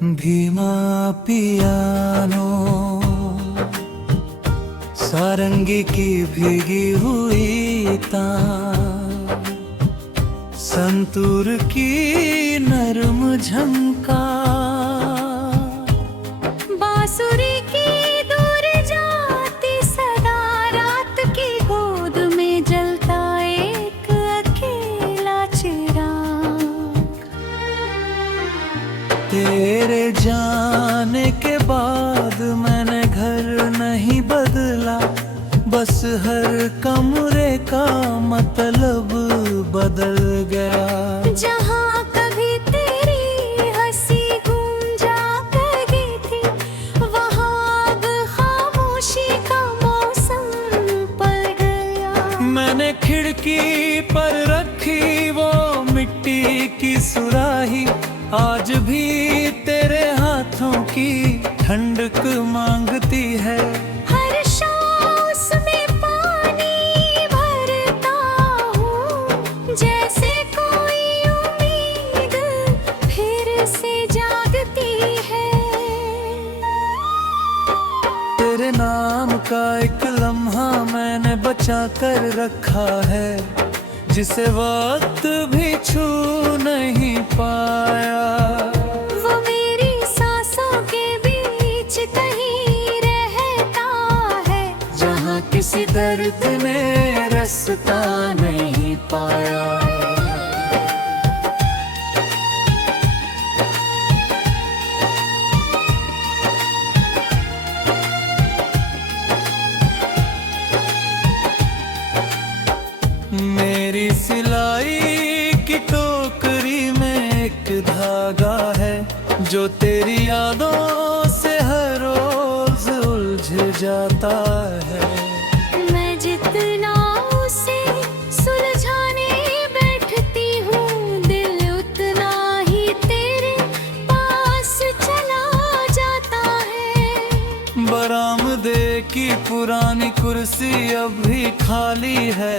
Bhima piano सारंगी की भीगी हुई तान, संतूर की नरम झंकार, बांसुरी की दूर जाती सदा, रात की गोद में जलता एक अकेला चिराग। तेरे जाने के बाद मैंने घर नहीं बदला, बस हर कमरे का मतलब बदल गया। जहाँ कभी तेरी हंसी गूंजा करती थी, वहाँ अब खामोशी का मौसम पड़ गया। मैंने खिड़की पर रखी वो मिट्टी की सुराही, आज भी तेरे हाथों की ठंडक मांगती है। हर सांस में पानी भरता हूँ, जैसे कोई उम्मीद फिर से जागती है। तेरे नाम का एक लम्हा मैंने बचा कर रखा है, जिसे वक्त भी छू नहीं पाया। वो मेरी सांसों के बीच कहीं रहता है, जहाँ किसी दर्द ने रास्ता नहीं पाया। मेरी सिलाई की टोकरी में एक धागा है, जो तेरी यादों से हर रोज उलझ जाता है। मैं जितना उसे सुलझाने बैठती हूँ, दिल उतना ही तेरे पास चला जाता है। बरामदे की पुरानी कुर्सी अब भी खाली है,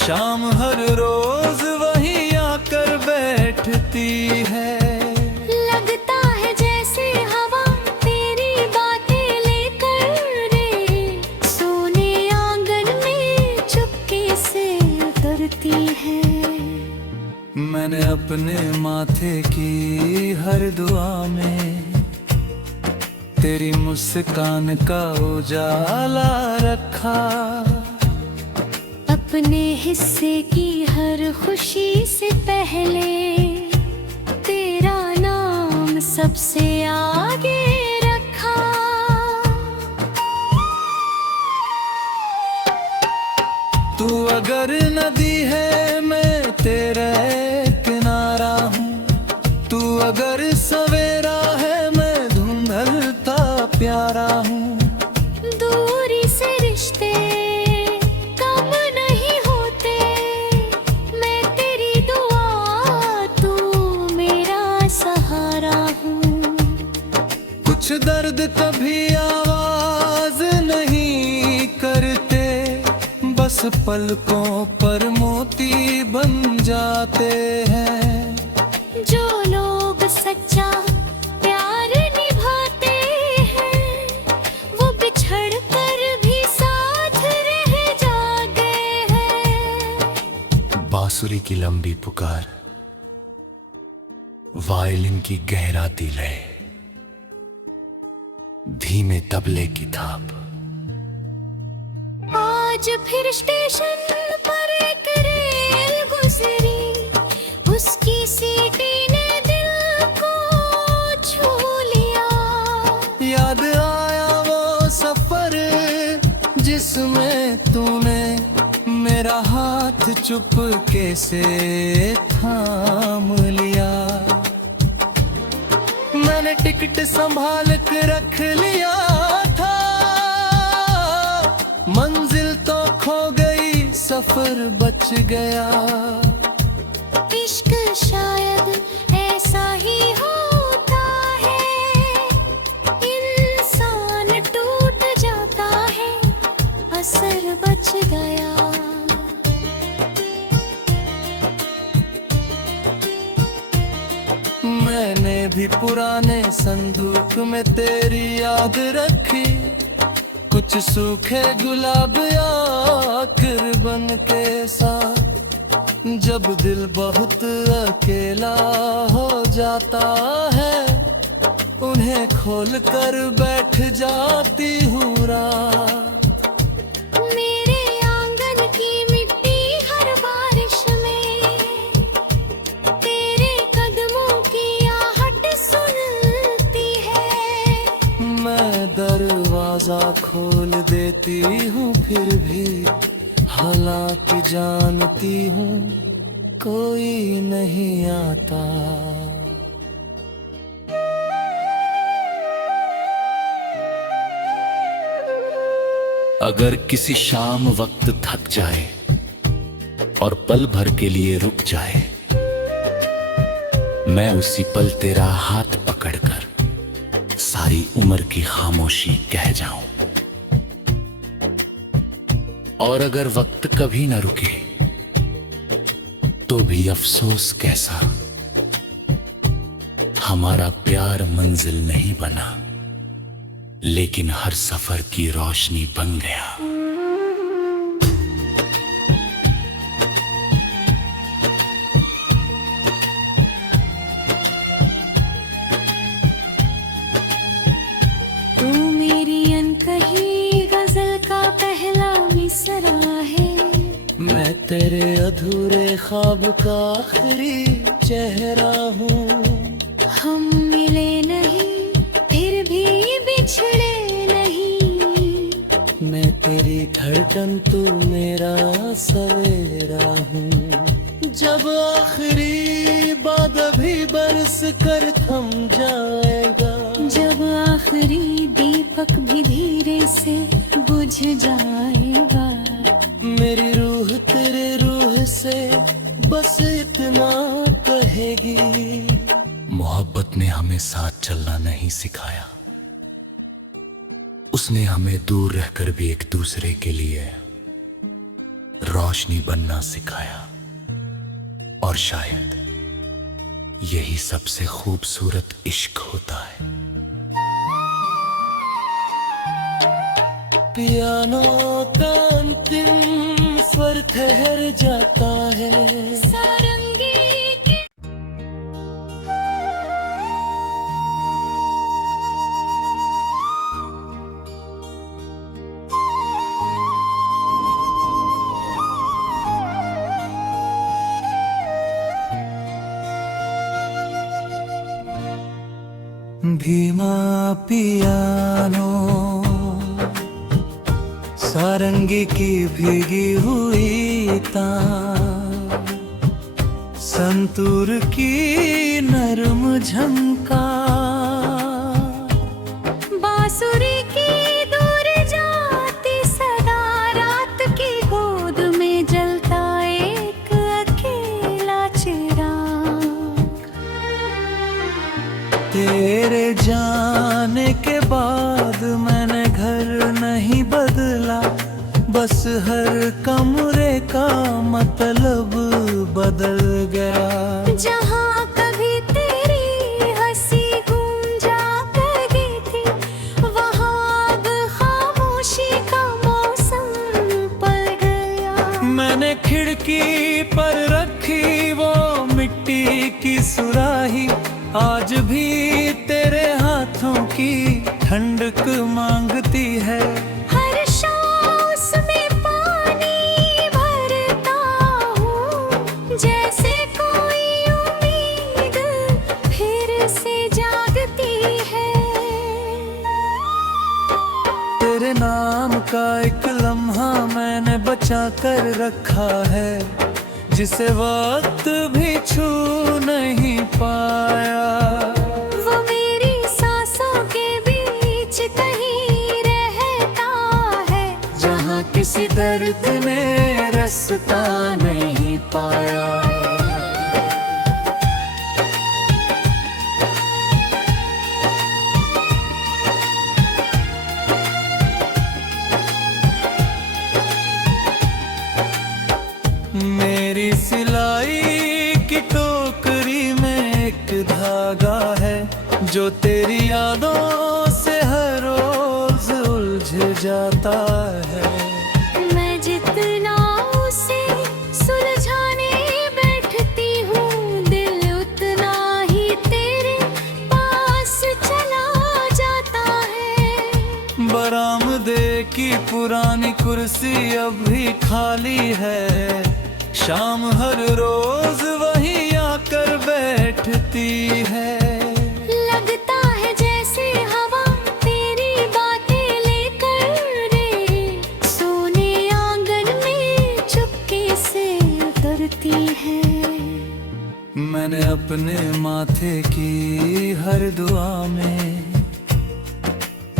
शाम हर रोज वहीं आकर बैठती है। लगता है जैसे हवा तेरी बातें लेकर रे, सोने आंगन में चुपके से उतरती है। मैंने अपने माथे की हर दुआ में तेरी मुस्कान का उजाला रखा। अपने हिस्से की हर खुशी से पहले तेरा नाम सबसे आगे रखा। तू अगर नदी है मैं तेरा किनारा हूँ, तू अगर सवेरा है मैं धुंधलता प्यारा हूँ। दूरी से रिश्ते कम नहीं होते, मैं तेरी दुआ तू मेरा सहारा हूँ। कुछ दर्द कभी आवाज नहीं करते, बस पलकों पर मोती बन जाते हैं। जो लोग सच्चा प्यार निभाते हैं, वो बिछड़ कर भी साथ रह जाते हैं। बांसुरी की लंबी पुकार, वायलिन की गहराती लय, धीमे तबले की थाप। आज फिर स्टेशन पर एक रेल गुजरी, उसकी सीटी ने दिल को छू लिया। याद आया वो सफर जिसमें तूने मेरा हाथ चुपके से थाम लिया। मैंने टिकट संभाल कर रख लिया था, मंजिल तो खो गई सफर बच गया। इश्क शायद ऐसा ही होता है, इंसान टूट जाता है, असर बच गया। मैंने भी पुराने संदूक में तेरी याद रखी, कुछ सूखे गुलाब आखिर बन के साथ। जब दिल बहुत अकेला हो जाता है, उन्हें खोल कर बैठ जाती हूँ रात। मेरे आंगन की मिट्टी हर बारिश में तेरे कदमों की आहट सुनती है। मैं दरवाजा खोल देती हूँ फिर भी, हालांकि जानती हूँ कोई नहीं आता। अगर किसी शाम वक्त थक जाए और पल भर के लिए रुक जाए, मैं उसी पल तेरा हाथ पकड़कर सारी उम्र की खामोशी कह जाऊं। और अगर वक्त कभी न रुके तो भी अफसोस कैसा, हमारा प्यार मंजिल नहीं बना, लेकिन हर सफर की रोशनी बन गया। तू मेरी अनकही गजल का पहला मिसरा है, मैं तेरे अधूरे ख्वाब का आखिरी चेहरा हूँ। हम मिले नहीं फिर भी बिछड़े नहीं, मैं तेरी धड़कन तू मेरा सवेरा हूँ। जब आखिरी बाद भी बरस कर थम जाएगा, जब आखिरी दीपक भी धीरे से बुझ जाएगा, मेरी रूह तेरे रूह से बस इतना कहेगी। मोहब्बत ने हमें साथ चलना नहीं सिखाया, उसने हमें दूर रहकर भी एक दूसरे के लिए रोशनी बनना सिखाया। और शायद यही सबसे खूबसूरत इश्क होता है। पियानो का अंतिम स्वर ठहर जाता है, सारंगी की भीमा पियानो सारंगी की भीगी हुई तान, संतूर की नरम झंकार, बांसुरी की दूर जाती सदा, रात की गोद में जलता एक अकेला चिराग। तेरे जाने के बाद मैंने घर नहीं बदला, बस हर कमरे का मतलब बदल गया। जहाँ कभी तेरी हंसी गूंजा करती थी, वहाँ अब खामोशी का मौसम पड़ गया। मैंने खिड़की पर रखी वो मिट्टी की सुराही, आज भी तेरे हाथों की ठंडक मांगती है। हर सांस में पानी भरता हूँ, जैसे कोई उम्मीद फिर से जागती है। तेरे नाम का एक लम्हा मैंने बचा कर रखा है, जिसे वक्त भी छू नहीं पाया। वो मेरी सांसों के बीच कहीं रहता है, जहाँ किसी दर्द ने रास्ता नहीं पाया। मेरी सिलाई की टोकरी में एक धागा है, जो तेरी यादों से हर रोज उलझ जाता है। मैं जितना उसे सुलझाने बैठती हूँ, दिल उतना ही तेरे पास चला जाता है। बरामदे की पुरानी कुर्सी अब भी खाली है, शाम हर रोज वहीं आकर बैठती है। लगता है जैसे हवा तेरी बातें लेकर रे सोने आंगन में चुपके से उतरती है। मैंने अपने माथे की हर दुआ में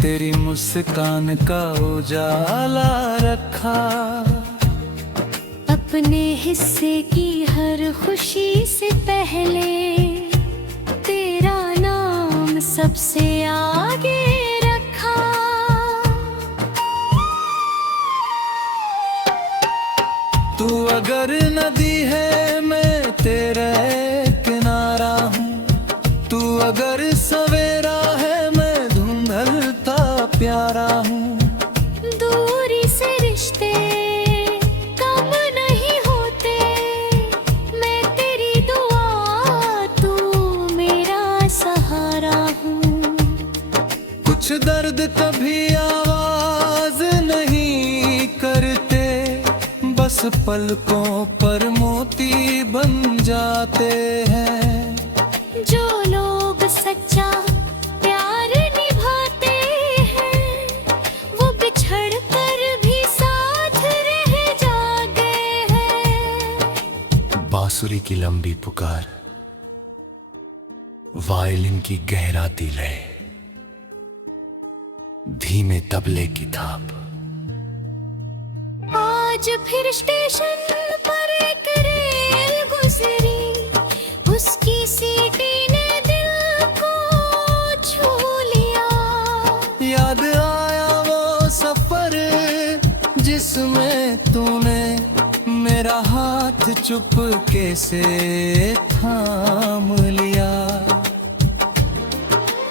तेरी मुस्कान का उजाला रखा। अपने हिस्से की हर खुशी से पहले तेरा नाम सबसे आगे रखा। तू अगर नदी है मैं तेरा किनारा हूँ, तू अगर सवेरा है मैं धुंधलता प्यारा हूँ। दूरी से रिश्ते कम नहीं होते, मैं तेरी दुआ तू मेरा सहारा हूँ। कुछ दर्द कभी आवाज नहीं करते, बस पलकों पर मोती बन जाते हैं। जो लोग सच्चा प्यार निभाते हैं, वो बिछड़ कर भी साथ रह जाते हैं। बांसुरी की लंबी पुकार, वायलिन की गहराती लय, धीमे तबले की थाप। आज फिर स्टेशन पर एक रेल गुजरी, उसकी सीटी ने दिल को छू लिया। याद आया वो सफर जिसमें तूने मेरा हाथ चुपके से थाम लिया।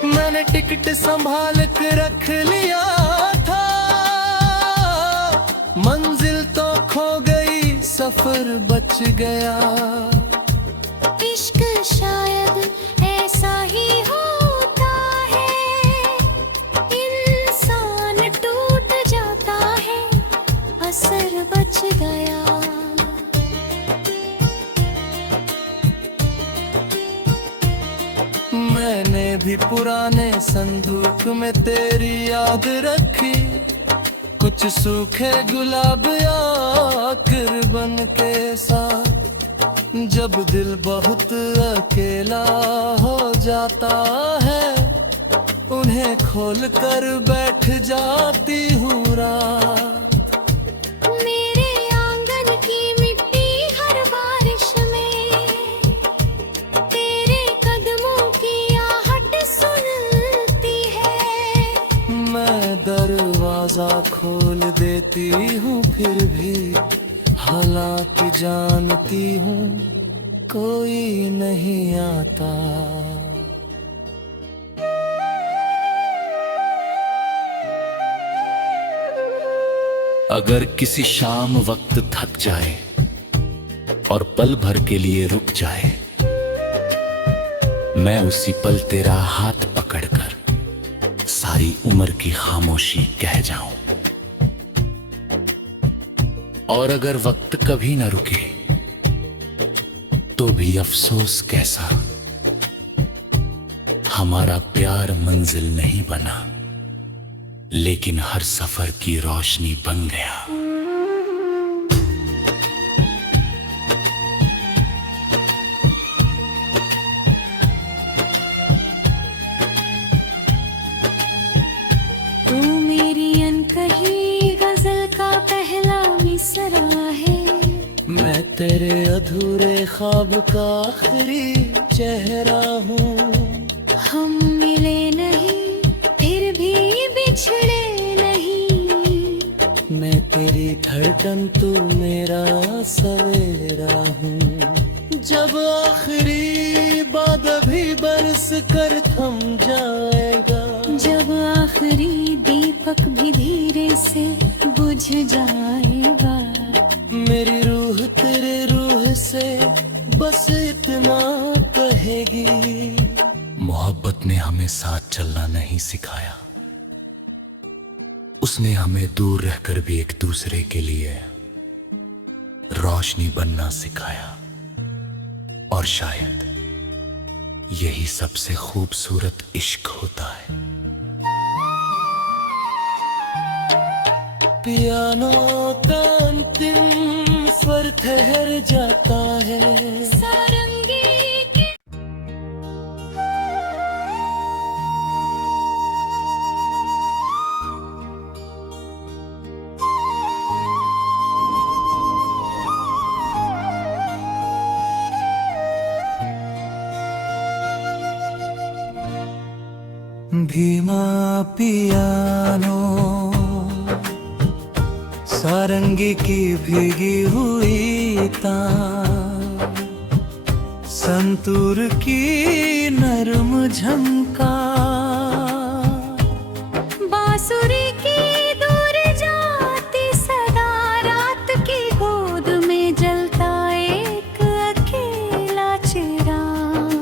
मैंने टिकट संभाल कर रख लिया था, मंजिल तो खो गई सफर बच गया। इश्क शायद ऐसा ही होता है, इंसान टूट जाता है, असर बच गया। मैंने भी पुराने संदूक में तेरी याद रखी, कुछ सूखे गुलाब आकर बन के साथ। जब दिल बहुत अकेला हो जाता है, उन्हें खोल कर बैठ जाती हूँ रात। मेरे आंगन की मिट्टी हर बारिश में तेरे कदमों की आहट सुनती है। मैं दरवाजा खोल देती हूँ फिर भी, हालांकि जानती हूँ कोई नहीं आता। अगर किसी शाम वक्त थक जाए और पल भर के लिए रुक जाए, मैं उसी पल तेरा हाथ पकड़कर सारी उम्र की खामोशी कह जाऊं। और अगर वक्त कभी न रुके तो भी अफसोस कैसा, हमारा प्यार मंजिल नहीं बना, लेकिन हर सफर की रोशनी बन गया। तू मेरी अनकही गजल का पहला मिसरा है, मैं तेरे अधूरे ख्वाब का आखिरी चेहरा हूँ। हम मिले नहीं फिर भी बिछड़े नहीं, मैं तेरी धड़कन तू मेरा सवेरा हूँ। जब आखिरी बाद भी बरस कर थम जाएगा, जब आखिरी दीपक भी धीरे से बुझ जाएगा, मेरी रूह तेरे रूह से बस इतना कहेगी। मोहब्बत ने हमें साथ चलना नहीं सिखाया, उसने हमें दूर रहकर भी एक दूसरे के लिए रोशनी बनना सिखाया। और शायद यही सबसे खूबसूरत इश्क होता है। पियानो का अंतिम स्वर ठहर जाता है, सारंगी के धीमा पियानो सारंगी की भीगी हुई तान, संतूर की नरम झंकार, बांसुरी की दूर जाती सदा, रात की गोद में जलता एक अकेला चिराग।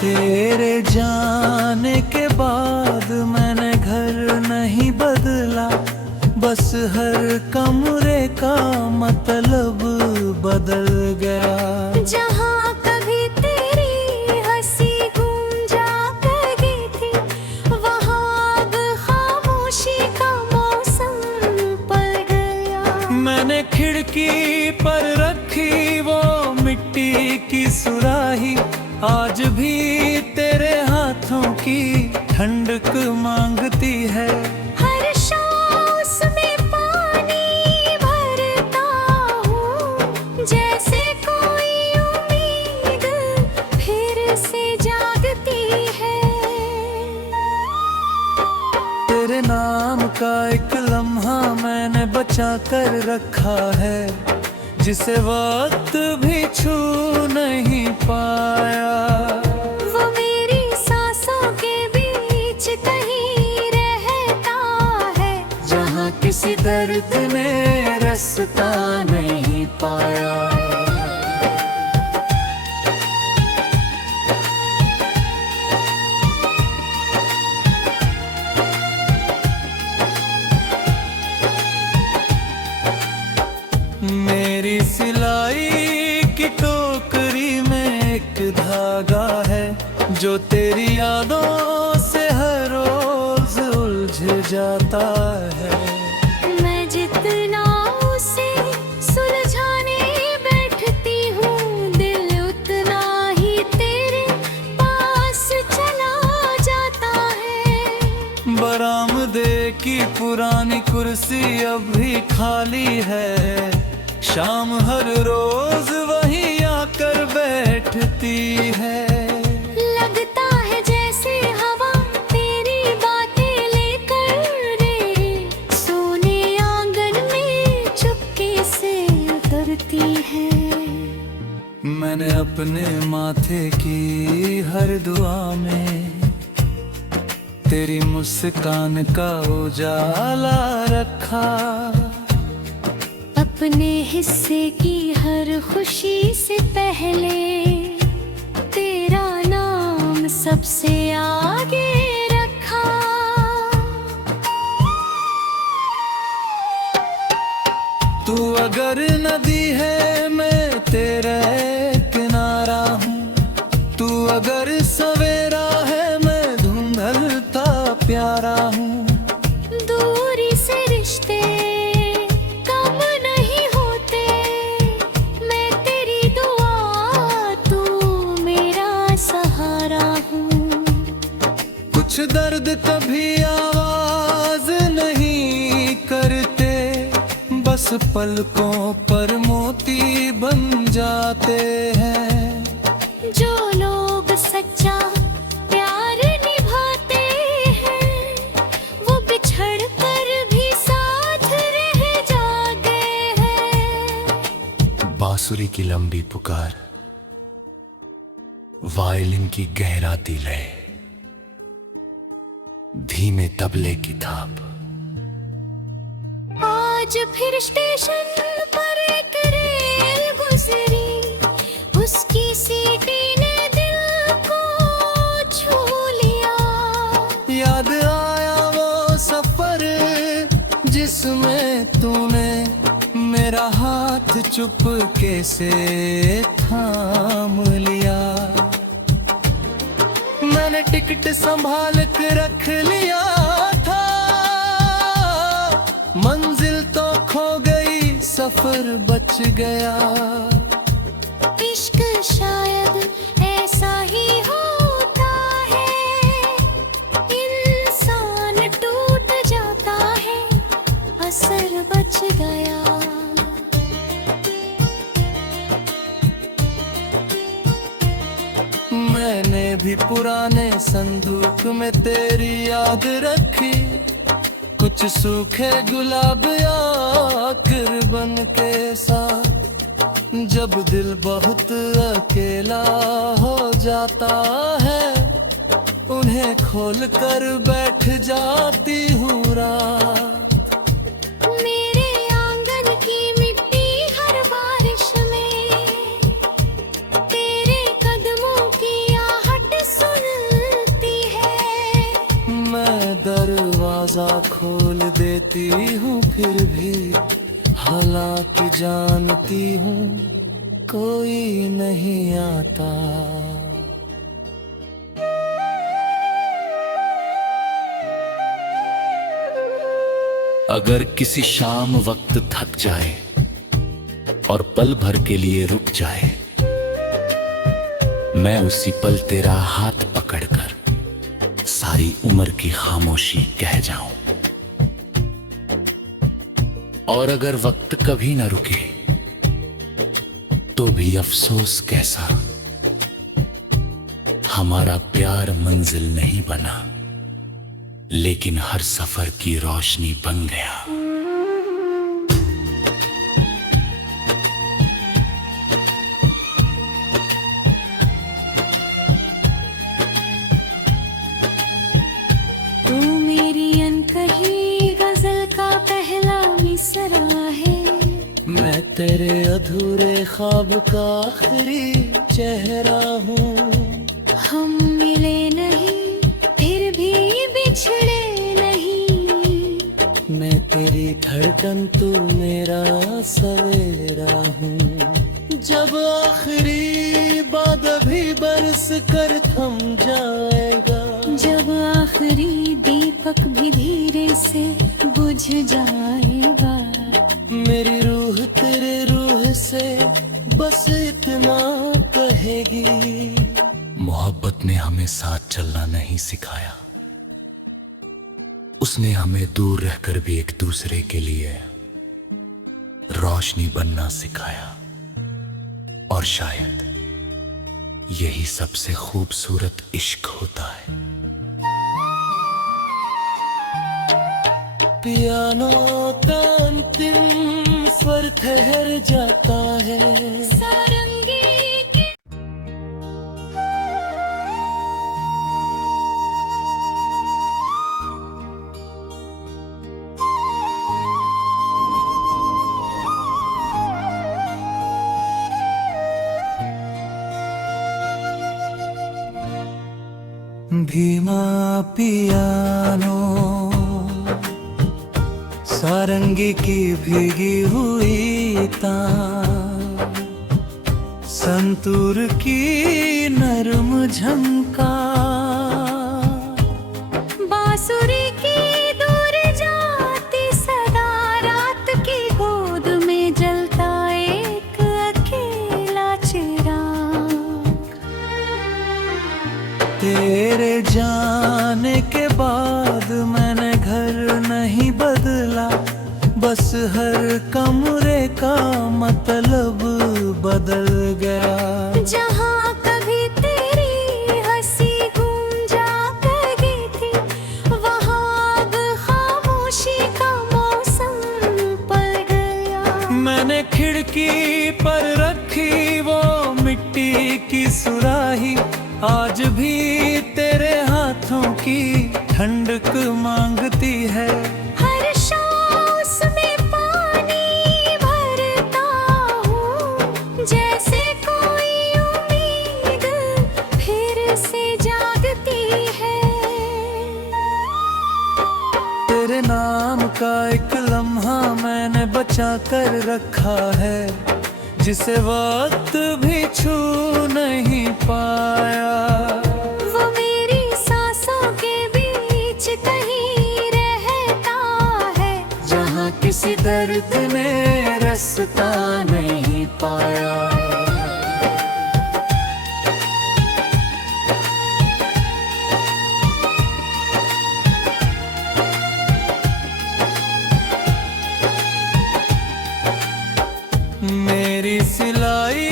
तेरे जाने के बाद मैंने घर नहीं बदला, बस हर कमरे का मतलब बदल गया। जहाँ कभी तेरी हंसी गूंजा करती थी, वहाँ अब खामोशी का मौसम पड़ गया। मैंने खिड़की पर रखी वो मिट्टी की सुराही, आज भी तेरे हाथों की ठंडक मांगती है। हर सांस में पानी भरता हूँ, जैसे कोई उम्मीद फिर से जागती है। तेरे नाम का एक लम्हा मैंने बचा कर रखा है, जिसे वक्त भी छू नहीं पाया। वो मेरी सांसों के बीच कहीं रहता है, जहाँ किसी दर्द ने रास्ता नहीं पाया। मेरी सिलाई की टोकरी में एक धागा है, जो तेरी यादों से हर रोज उलझ जाता है। मैं जितना उसे सुलझाने बैठती हूँ, दिल उतना ही तेरे पास चला जाता है। बरामदे की पुरानी कुर्सी अब भी खाली है, शाम हर रोज वहीं आकर बैठती है। लगता है जैसे हवा तेरी बातें लेकर रे, सोने आंगन में चुपके से उतरती है। मैंने अपने माथे की हर दुआ में तेरी मुस्कान का उजाला रखा, अपने हिस्से की हर खुशी से पहले तेरा नाम सबसे आगे रखा। तू अगर नदी है मैं तेरा किनारा हूँ, तू अगर सवेरा है मैं धुंधलता प्यारा हूँ। दूरी से रिश्ते कम नहीं होते, मैं तेरी दुआ तू मेरा सहारा हूँ। कुछ दर्द कभी आवाज नहीं करते, बस पलकों पर मोती बन जाते हैं। जो लोग सच्चा प्यार निभाते हैं, वो बिछड़ कर भी साथ रह जाते हैं। बांसुरी की लंबी पुकार, वायलिन की गहराती लय, धीमे तबले की थाप। आज फिर स्टेशन पर एक रेल गुजरी, उसकी सीटी ने दिल को छू लिया। याद आया वो सफर जिसमें तूने मेरा हाथ चुपके से थाम लिया। मैंने टिकट संभाल कर रख लिया था, मंजिल तो खो गई सफर बच गया। इश्क शायद ऐसा ही होता है, इंसान टूट जाता है, असर बच गया। मैंने भी पुराने संदूक में तेरी याद रखी, कुछ सूखे गुलाब आकर बन के साथ। जब दिल बहुत अकेला हो जाता है, उन्हें खोल कर बैठ जाती हूँ रात। मेरे आंगन की मिट्टी हर बारिश में तेरे कदमों की आहट सुनती है। मैं दरवाजा खोल देती हूँ फिर भी, हालांकि जानती हूँ कोई नहीं आता। अगर किसी शाम वक्त थक जाए और पल भर के लिए रुक जाए, मैं उसी पल तेरा हाथ पकड़कर सारी उम्र की खामोशी कह जाऊं। और अगर वक्त कभी न रुके तो भी अफसोस कैसा, हमारा प्यार मंजिल नहीं बना, लेकिन हर सफर की रोशनी बन गया। तू मेरी अनकही गजल का पहला मिसरा है, मैं तेरे अधूरे ख्वाब का आखिरी चेहरा हूँ। हम मिले नहीं फिर भी बिछड़े नहीं, मैं तेरी धड़कन तू मेरा सवेरा हूँ। जब आखिरी बाद भी बरस कर थम जाएगा, जब आखिरी दीपक भी धीरे से बुझ जाएगा, मेरी रूह तेरे रूह से बस इतना कहेगी। मोहब्बत ने हमें साथ चलना नहीं सिखाया, उसने हमें दूर रहकर भी एक दूसरे के लिए रोशनी बनना सिखाया। और शायद यही सबसे खूबसूरत इश्क होता है। पियानो का अंतिम स्वर ठहर जाता है, सारंगी की धीमा पियानो, सारंगी की भीगी हुई तान, संतूर की नरम झंकार, बांसुरी की दूर जाती सदा, रात की गोद में जलता एक अकेला चिराग। तेरे जाने के बाद मैंने घर नहीं बदला, बस हर कमरे का मतलब बदल गया। जहाँ कभी तेरी हंसी गूंजा करती थी, वहाँ अब खामोशी का मौसम पड़ गया। मैंने खिड़की पर रख खुशी की सुराही आज भी तेरे हाथों की ठंडक मांगती है। हर सांस में पानी भरता हूँ, जैसे कोई उम्मीद फिर से जागती है। तेरे नाम का एक लम्हा मैंने बचा कर रखा है, जिसे वक्त भी छू नहीं पाया। वो मेरी सांसों के बीच कहीं रहता है, जहाँ किसी दर्द ने रास्ता नहीं पाया। मेरी सिलाई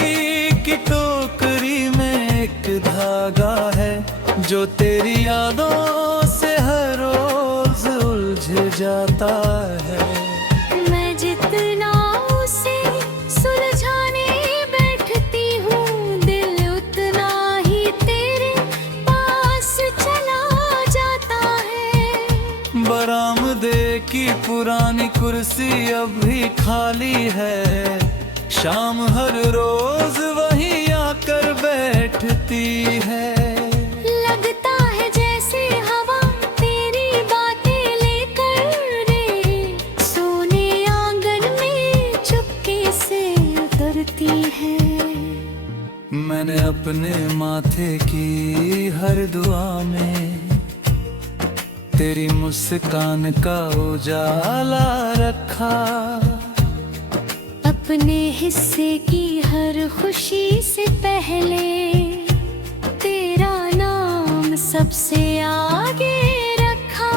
की टोकरी में एक धागा है, जो तेरी यादों से हर रोज उलझ जाता है। मैं जितना उसे सुलझाने बैठती हूँ, दिल उतना ही तेरे पास चला जाता है। बरामदे की पुरानी कुर्सी अब भी खाली है, शाम हर रोज वहीं आकर बैठती है। लगता है जैसे हवा तेरी बातें लेकर रे सोने आंगन में चुपके से उतरती है। मैंने अपने माथे की हर दुआ में तेरी मुस्कान का उजाला रखा। अपने हिस्से की हर खुशी से पहले तेरा नाम सबसे आगे रखा।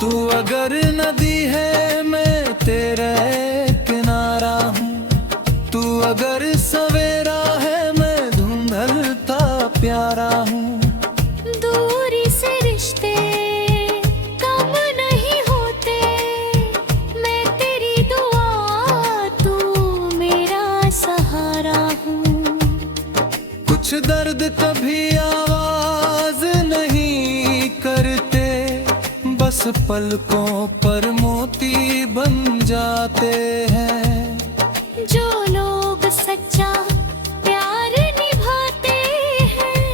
तू अगर नदी है मैं तेरे किनारा हूँ, तू अगर सवेरा है मैं धुंधलता प्यारा हूँ। दूरी से रिश्ते कम नहीं होते, मैं तेरी दुआ तू मेरा सहारा हूँ। कुछ दर्द कभी आवाज नहीं करते, बस पलकों पर मोती बन जाते हैं। जो लोग सच्चा प्यार निभाते हैं,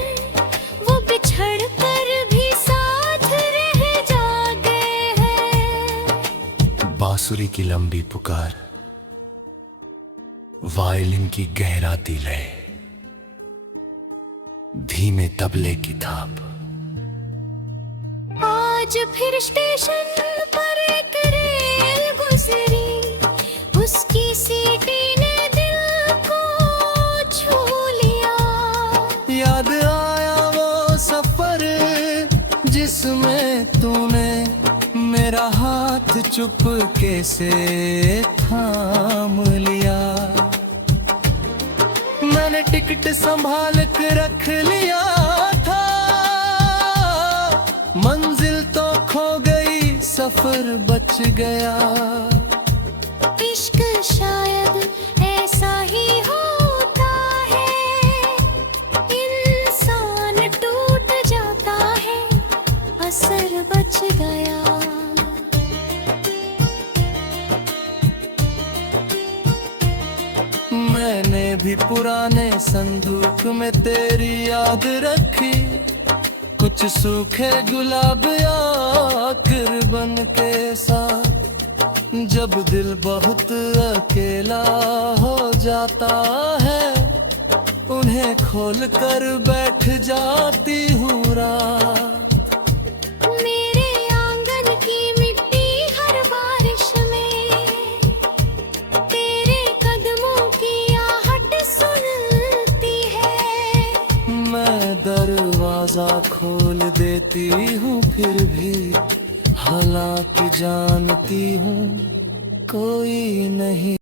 वो बिछड़ कर भी साथ रह जाते हैं। बांसुरी की लंबी पुकार, वायलिन की गहराती लय, धीमे तबले की थाप। आज फिर स्टेशन पर एक रेल गुजरी, उसकी सीटी ने दिल को छू लिया। याद आया वो सफर जिसमें तूने मेरा हाथ चुपके से थाम लिया। मैंने टिकट संभाल कर रख लिया था, मंजिल तो खो गई सफर बच गया। इश्क शायद ऐसा ही होता है, इंसान टूट जाता है, असर बच गया। मैंने भी पुराने संदूक में तेरी याद रखी, कुछ सूखे गुलाब आकर बन के साथ। जब दिल बहुत अकेला हो जाता है, उन्हें खोल कर बैठ जाती हूँ रात। मेरे आंगन की मिट्टी हर बारिश में तेरे कदमों की आहट सुनती है। मैं दरवाजा खोल देती हूँ फिर भी, हालांकि जानती हूँ कोई नहीं